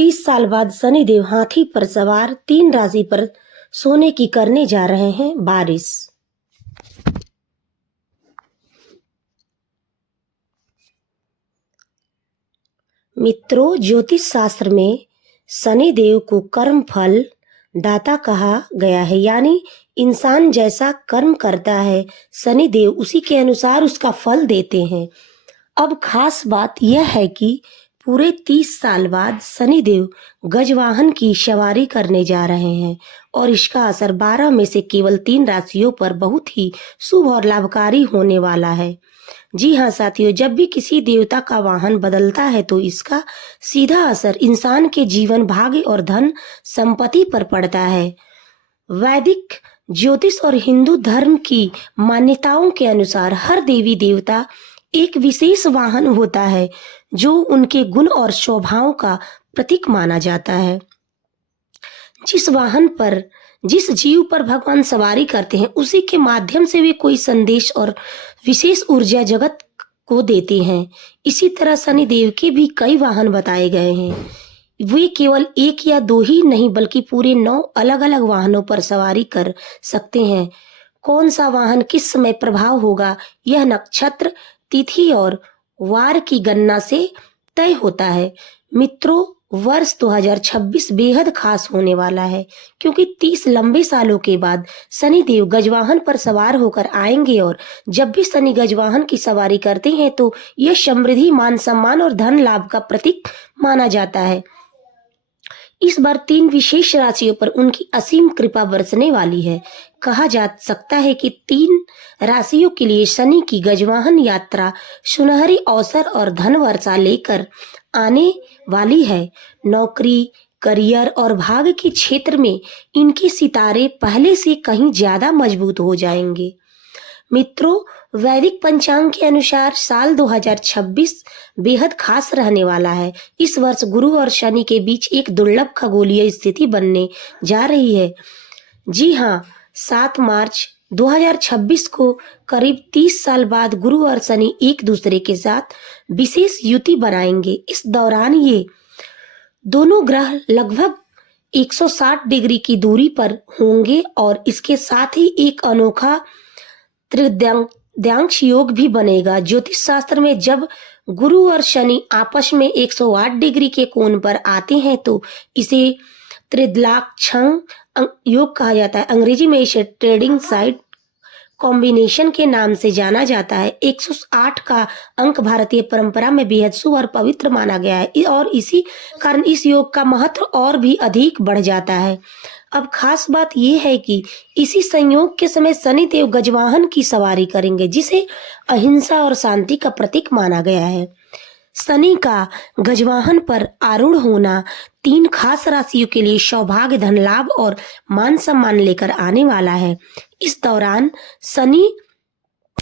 30 साल बाद शनिदेव हाथी पर सवार 3 राशि पर सोने की करने जा रहे हैं बारिश। मित्रों, ज्योतिष शास्त्र में शनिदेव को कर्म फल दाता कहा गया है, यानी इंसान जैसा कर्म करता है शनिदेव उसी के अनुसार उसका फल देते हैं। अब खास बात यह है कि पूरे 30 साल बाद शनिदेव गजवाहन की सवारी करने जा रहे हैं और इसका असर 12 में से केवल 3 राशियों पर बहुत ही शुभ और लाभकारी होने वाला है। जी हाँ साथियों, जब भी किसी देवता का वाहन बदलता है तो इसका सीधा असर इंसान के जीवन, भाग्य और धन संपत्ति पर पड़ता है। वैदिक ज्योतिष और हिंदू धर्म की मान्यताओं के अनुसार हर देवी देवता एक विशेष वाहन होता है जो उनके गुण और स्वभाव का प्रतीक माना जाता है। जिस वाहन पर जिस जीव पर भगवान सवारी करते हैं उसी के माध्यम से वे कोई संदेश और विशेष ऊर्जा जगत को देते हैं। इसी तरह शनिदेव के भी कई वाहन बताए गए हैं। वे केवल 1 या 2 ही नहीं बल्कि पूरे 9 अलग अलग वाहनों पर सवारी कर सकते हैं। कौन सा वाहन किस समय प्रभाव होगा यह नक्षत्र, तिथि और वार की गणना से तय होता है। मित्रों, वर्ष 2026 बेहद खास होने वाला है क्योंकि 30 लंबे सालों के बाद शनिदेव गजवाहन पर सवार होकर आएंगे और जब भी शनि गजवाहन की सवारी करते हैं तो यह समृद्धि, मान सम्मान और धन लाभ का प्रतीक माना जाता है। इस बार 3 विशेष राशियों पर उनकी असीम कृपा बरसने वाली है। कहा जा सकता है कि 3 राशियों के लिए शनि की गजवाहन यात्रा सुनहरी अवसर और धन वर्षा लेकर आने वाली है। नौकरी, करियर और भाग्य के क्षेत्र में इनके सितारे पहले से कहीं ज्यादा मजबूत हो जाएंगे। मित्रों, वैदिक पंचांग के अनुसार साल 2026 बेहद खास रहने वाला है। इस वर्ष गुरु और शनि के बीच एक दुर्लभ खगोलीय स्थिति बनने जा रही है। जी हाँ, 7 मार्च 2026 को करीब 30 साल बाद गुरु और शनि एक दूसरे के साथ विशेष युति बनाएंगे। इस दौरान ये दोनों ग्रह लगभग 160 डिग्री की दूरी पर होंगे और इसके साथ ही एक अनोखा त्रिद्यांश योग भी बनेगा। ज्योतिष शास्त्र में जब गुरु और शनि आपस में 108 डिग्री के कोण पर आते हैं तो इसे त्रिद्यांश योग कहा जाता है। अंग्रेजी में इसे ट्रेडिंग साइड कॉम्बिनेशन के नाम से जाना जाता है। 108 का अंक भारतीय परंपरा में बेहद शुभ और पवित्र माना गया है और इसी कारण इस योग का महत्व और भी अधिक बढ़ जाता है। अब खास बात यह है कि इसी संयोग के समय शनिदेव गजवाहन की सवारी करेंगे जिसे अहिंसा और शांति का प्रतीक माना गया है। शनि का गजवाहन पर आरूढ़ होना 3 खास राशियों के लिए सौभाग्य, धन लाभ और मान सम्मान लेकर आने वाला है। इस दौरान शनि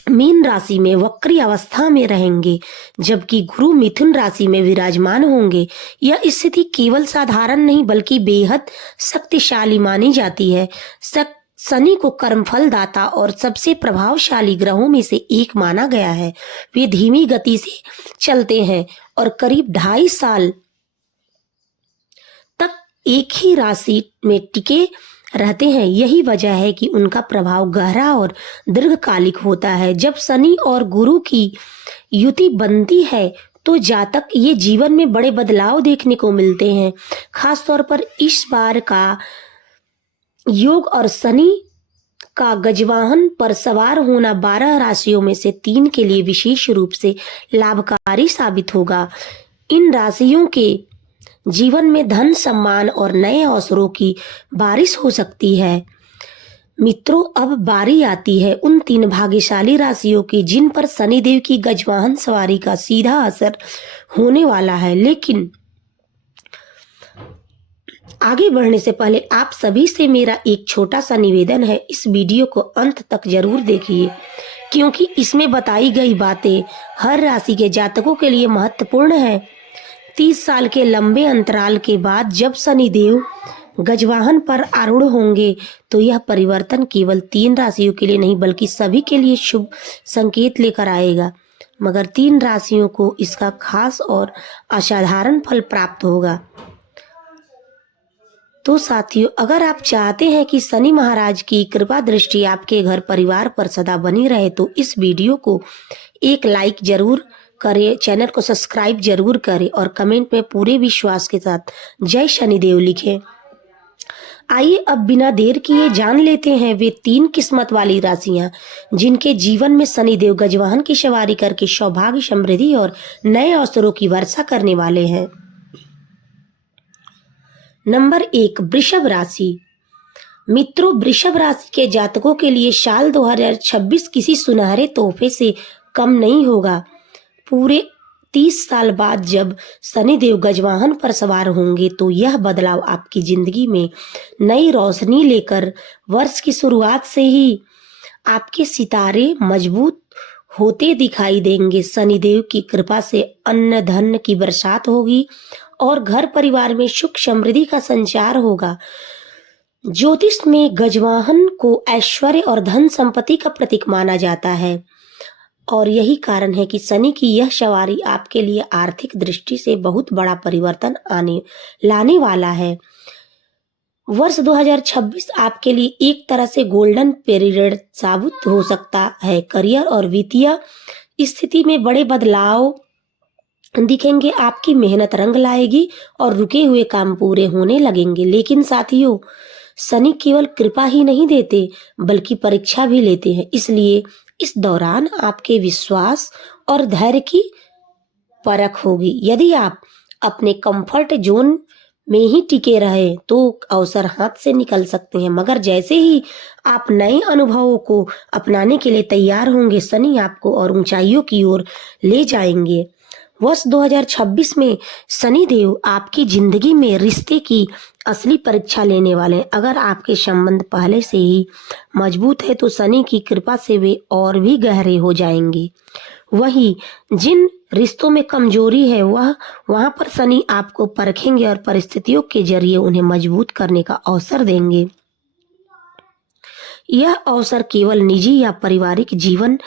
मीन राशि में वक्री अवस्था में रहेंगे जबकि गुरु मिथुन राशि में विराजमान होंगे। यह स्थिति केवल साधारण नहीं बल्कि बेहद शक्तिशाली मानी जाती है। शनि को कर्मफल दाता और सबसे प्रभावशाली ग्रहों में से एक माना गया है। वे धीमी गति से चलते हैं और करीब 2.5 साल तक एक ही राशि में टिके रहते हैं। यही वजह है कि उनका प्रभाव गहरा और दीर्घकालिक होता है। जब शनि और गुरु की युति बनती है तो जातक ये जीवन में बड़े बदलाव देखने को मिलते हैं। खासतौर पर इस बार का योग और शनि का गजवाहन पर सवार होना 12 राशियों में से 3 के लिए विशेष रूप से लाभकारी साबित होगा। इन राशियों के जीवन में धन, सम्मान और नए अवसरों की बारिश हो सकती है। मित्रों, अब बारी आती है उन 3 भाग्यशाली राशियों की जिन पर शनिदेव की गजवाहन सवारी का सीधा असर होने वाला है। लेकिन आगे बढ़ने से पहले आप सभी से मेरा एक छोटा सा निवेदन है, इस वीडियो को अंत तक जरूर देखिए क्योंकि इसमें बताई गई बातें हर राशि के जातकों के लिए महत्वपूर्ण है। 30 साल के लंबे अंतराल के बाद जब शनिदेव गजवाहन पर आरूढ़ होंगे तो यह परिवर्तन केवल 3 राशियों के लिए नहीं बल्कि सभी के लिए शुभ संकेत लेकर आएगा। मगर 3 राशियों को इसका खास और असाधारण फल प्राप्त होगा। तो साथियों, अगर आप चाहते हैं कि शनि महाराज की कृपा दृष्टि आपके घर परिवार पर सदा बनी रहे तो इस वीडियो को एक लाइक जरूर करें, चैनल को सब्सक्राइब जरूर करें और कमेंट में पूरे विश्वास के साथ जय शनिदेव लिखें। आइए अब बिना देर किए जान लेते हैं वे 3 किस्मत वाली राशियां जिनके जीवन में शनिदेव गजवाहन की सवारी करके सौभाग्य, समृद्धि और नए अवसरों की वर्षा करने वाले हैं। नंबर 1, वृषभ राशि। मित्रों, वृषभ राशि के जातकों के लिए साल 2026 किसी सुनहरे तोहफे से कम नहीं होगा। पूरे 30 साल बाद जब शनिदेव गजवाहन पर सवार होंगे तो यह बदलाव आपकी जिंदगी में नई रोशनी लेकर वर्ष की शुरुआत से ही आपके सितारे मजबूत होते दिखाई देंगे। शनिदेव की कृपा से अन्न धन की बरसात होगी और घर परिवार में सुख समृद्धि का संचार होगा। ज्योतिष में गजवाहन को ऐश्वर्य और धन संपत्ति का प्रतीक माना जाता है और यही कारण है कि शनि की यह सवारी आपके लिए आर्थिक दृष्टि से बहुत बड़ा परिवर्तन लाने वाला है। वर्ष 2026 आपके लिए एक तरह से गोल्डन पीरियड साबित हो सकता है। करियर और वित्तीय स्थिति में बड़े बदलाव दिखेंगे। आपकी मेहनत रंग लाएगी और रुके हुए काम पूरे होने लगेंगे। लेकिन साथियों, शनि केवल कृपा ही नहीं देते बल्कि परीक्षा भी लेते हैं। इसलिए इस दौरान आपके विश्वास और धैर्य की परख होगी। यदि आप अपने कंफर्ट जोन में ही टिके रहे तो अवसर हाथ से निकल सकते हैं, मगर जैसे ही आप नए अनुभवों को अपनाने के लिए तैयार होंगे, शनि आपको और ऊंचाइयों की ओर ले जाएंगे। वर्ष 2026 में शनिदेव आपकी जिंदगी में रिश्ते की असली परीक्षा लेने वाले हैं। अगर आपके संबंध पहले से ही मजबूत है तो शनि की कृपा से वे और भी गहरे हो जाएंगे। वहीं जिन रिश्तों में कमजोरी है वहां पर शनि आपको परखेंगे और परिस्थितियों के जरिए उन्हें मजबूत करने का अवसर देंगे। यह अवसर केवल निजी या पारिवारिक जीवन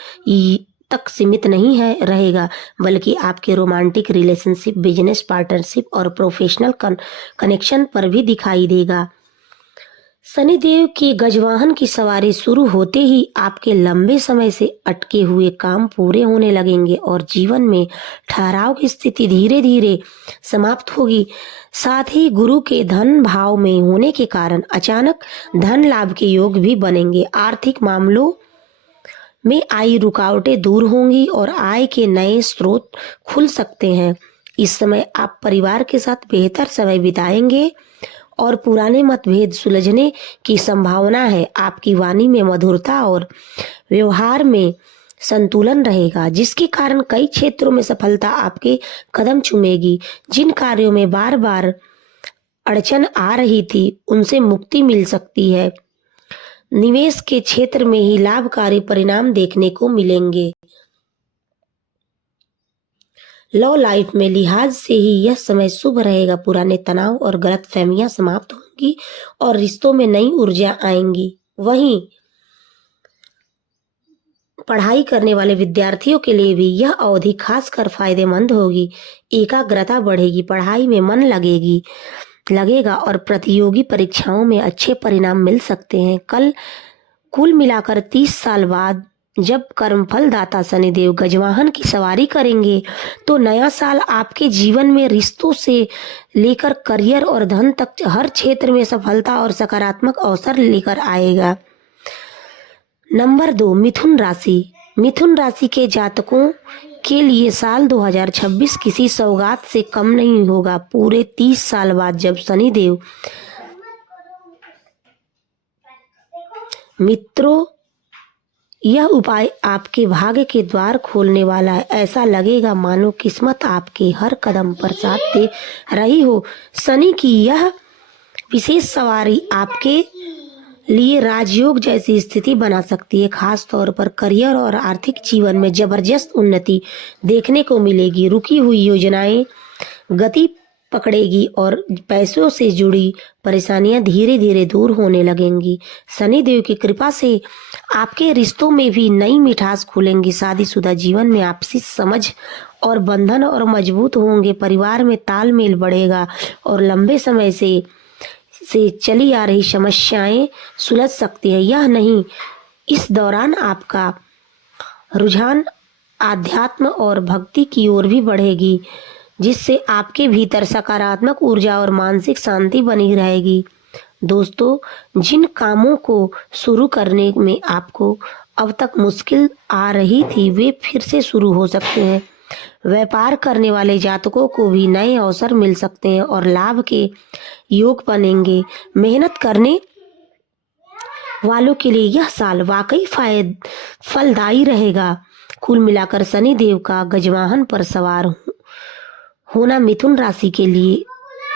तक सीमित नहीं है रहेगा, बल्कि आपके रोमांटिक रिलेशनशिप, बिजनेस पार्टनरशिप और प्रोफेशनल कनेक्शन पर भी दिखाई देगा। शनिदेव के गजवाहन की सवारी शुरू होते ही आपके लंबे समय से अटके हुए काम पूरे होने लगेंगे और जीवन में ठहराव की स्थिति धीरे धीरे समाप्त होगी। साथ ही गुरु के धन भाव में होने के कारण अचानक धन लाभ के योग भी बनेंगे। आर्थिक मामलों में आई रुकावटें दूर होंगी और आय के नए स्रोत खुल सकते हैं। इस समय आप परिवार के साथ बेहतर समय बिताएंगे और पुराने मतभेद सुलझने की संभावना है। आपकी वाणी में मधुरता और व्यवहार में संतुलन रहेगा, जिसके कारण कई क्षेत्रों में सफलता आपके कदम चूमेगी। जिन कार्यों में बार बार अड़चन आ रही थी उनसे मुक्ति मिल सकती है। निवेश के क्षेत्र में ही लाभकारी परिणाम देखने को मिलेंगे। लव लाइफ में लिहाज से ही यह समय शुभ रहेगा। पुराने तनाव और गलतफहमियां समाप्त होंगी और रिश्तों में नई ऊर्जा आएंगी। वहीं पढ़ाई करने वाले विद्यार्थियों के लिए भी यह अवधि खासकर फायदेमंद होगी। एकाग्रता बढ़ेगी, पढ़ाई में मन लगेगा और प्रतियोगी परीक्षाओं में अच्छे परिणाम मिल सकते हैं। कुल मिलाकर 30 साल बाद जब कर्मफल दाता शनिदेव गजवाहन की सवारी करेंगे तो नया साल आपके जीवन में रिश्तों से लेकर करियर और धन तक हर क्षेत्र में सफलता और सकारात्मक अवसर लेकर आएगा। नंबर 2, मिथुन राशि। मिथुन राशि के जातकों के लिए साल 2026 किसी सौगात से कम नहीं होगा। पूरे 30 साल बाद जब शनिदेव मित्रों, यह उपाय आपके भाग्य के द्वार खोलने वाला है। ऐसा लगेगा मानो किस्मत आपके हर कदम पर साथ दे रही हो। शनि की यह विशेष सवारी आपके लिए राजयोग जैसी स्थिति बना सकती है। खास तौर पर करियर और आर्थिक जीवन में जबरदस्त उन्नति देखने को मिलेगी। रुकी हुई योजनाएं गति पकड़ेगी और पैसों से जुड़ी परेशानियां धीरे धीरे दूर होने लगेंगी। शनिदेव की कृपा से आपके रिश्तों में भी नई मिठास खुलेंगी। शादीशुदा जीवन में आपसी समझ और बंधन और मजबूत होंगे। परिवार में तालमेल बढ़ेगा और लंबे समय से से चली आ रही समस्याएं सुलझ सकती है। यह नहीं, इस दौरान आपका रुझान आध्यात्म और भक्ति की ओर भी बढ़ेगी, जिससे आपके भीतर सकारात्मक ऊर्जा और मानसिक शांति बनी रहेगी। दोस्तों, जिन कामों को शुरू करने में आपको अब तक मुश्किल आ रही थी, वे फिर से शुरू हो सकते हैं। व्यापार करने वाले जातकों को भी नए अवसर मिल सकते हैं और लाभ के योग बनेंगे। मेहनत करने वालों के लिए यह साल वाकई फलदायी रहेगा। कुल मिलाकर शनि देव का गजवाहन पर सवार होना मिथुन राशि के लिए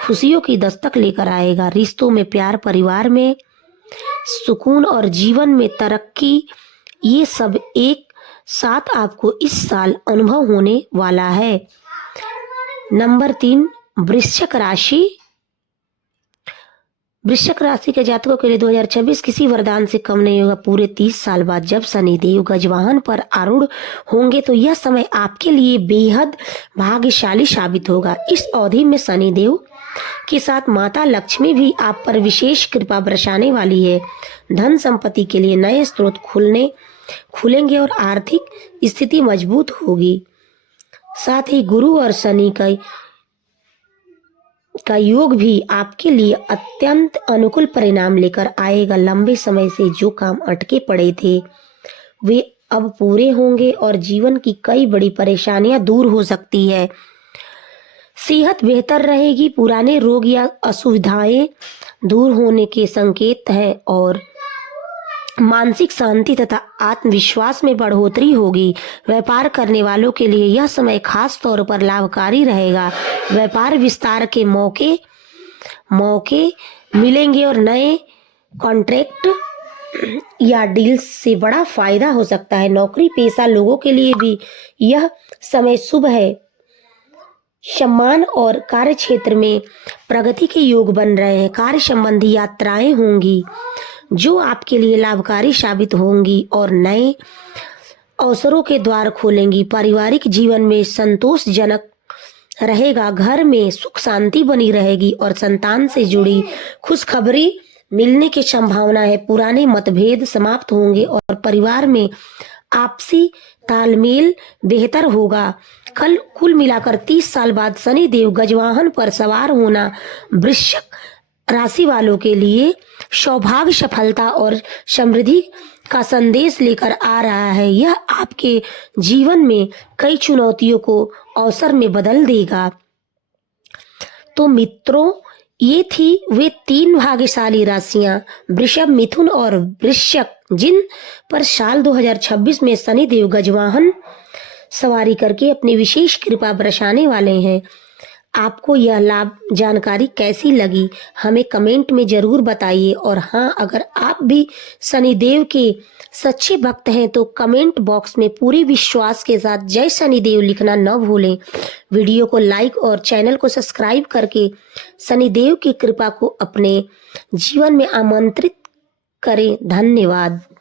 खुशियों की दस्तक लेकर आएगा। रिश्तों में प्यार, परिवार में सुकून और जीवन में तरक्की, ये सब एक साथ आपको इस साल अनुभव होने वाला है। नंबर 3, वृश्चिक राशि। वृश्चिक राशि के जातकों के लिए 2026 किसी वरदान से कम नहीं होगा। पूरे 30 साल बाद जब शनिदेव गजवाहन पर आरूढ़ होंगे तो यह समय आपके लिए बेहद भाग्यशाली साबित होगा। इस अवधि में शनिदेव के साथ माता लक्ष्मी भी आप पर विशेष कृपा बरसाने वाली है। धन संपत्ति के लिए नए स्रोत खुलेंगे और आर्थिक स्थिति मजबूत होगी। साथ ही गुरु और शनि का योग भी आपके लिए अत्यंत अनुकूल परिणाम लेकर आएगा। लंबे समय से जो काम अटके पड़े थे वे अब पूरे होंगे और जीवन की कई बड़ी परेशानियां दूर हो सकती है। सेहत बेहतर रहेगी, पुराने रोग या असुविधाएं दूर होने के संकेत हैं और मानसिक शांति तथा आत्मविश्वास में बढ़ोतरी होगी। व्यापार करने वालों के लिए यह समय खास तौर पर लाभकारी रहेगा। व्यापार विस्तार के मौके मिलेंगे और नए कॉन्ट्रैक्ट या डील्स से बड़ा फायदा हो सकता है। नौकरी पेशा लोगों के लिए भी यह समय शुभ है। सम्मान और कार्य क्षेत्र में प्रगति के योग बन रहे हैं। कार्य संबंधी यात्राएं होंगी जो आपके लिए लाभकारी साबित होंगी और नए अवसरों के द्वार खोलेंगी। पारिवारिक जीवन में संतोषजनक रहेगा। घर में सुख शांति बनी रहेगी और संतान से जुड़ी खुशखबरी मिलने की संभावना है। पुराने मतभेद समाप्त होंगे और परिवार में आपसी तालमेल बेहतर होगा। कुल मिलाकर 30 साल बाद शनि देव गजवाहन पर सवार होना वृश्चिक राशि वालों के लिए सौभाग्य, सफलता और समृद्धि का संदेश लेकर आ रहा है। यह आपके जीवन में कई चुनौतियों को अवसर में बदल देगा। तो मित्रों, ये थी वे 3 भाग्यशाली राशियां वृषभ, मिथुन और वृश्चिक, जिन पर साल 2026 में शनि देव गजवाहन सवारी करके अपनी विशेष कृपा बरसाने वाले हैं। आपको यह लाभ जानकारी कैसी लगी हमें कमेंट में जरूर बताइए। और हाँ, अगर आप भी शनिदेव के सच्चे भक्त हैं तो कमेंट बॉक्स में पूरे विश्वास के साथ जय शनिदेव लिखना न भूलें। वीडियो को लाइक और चैनल को सब्सक्राइब करके शनिदेव की कृपा को अपने जीवन में आमंत्रित करें। धन्यवाद।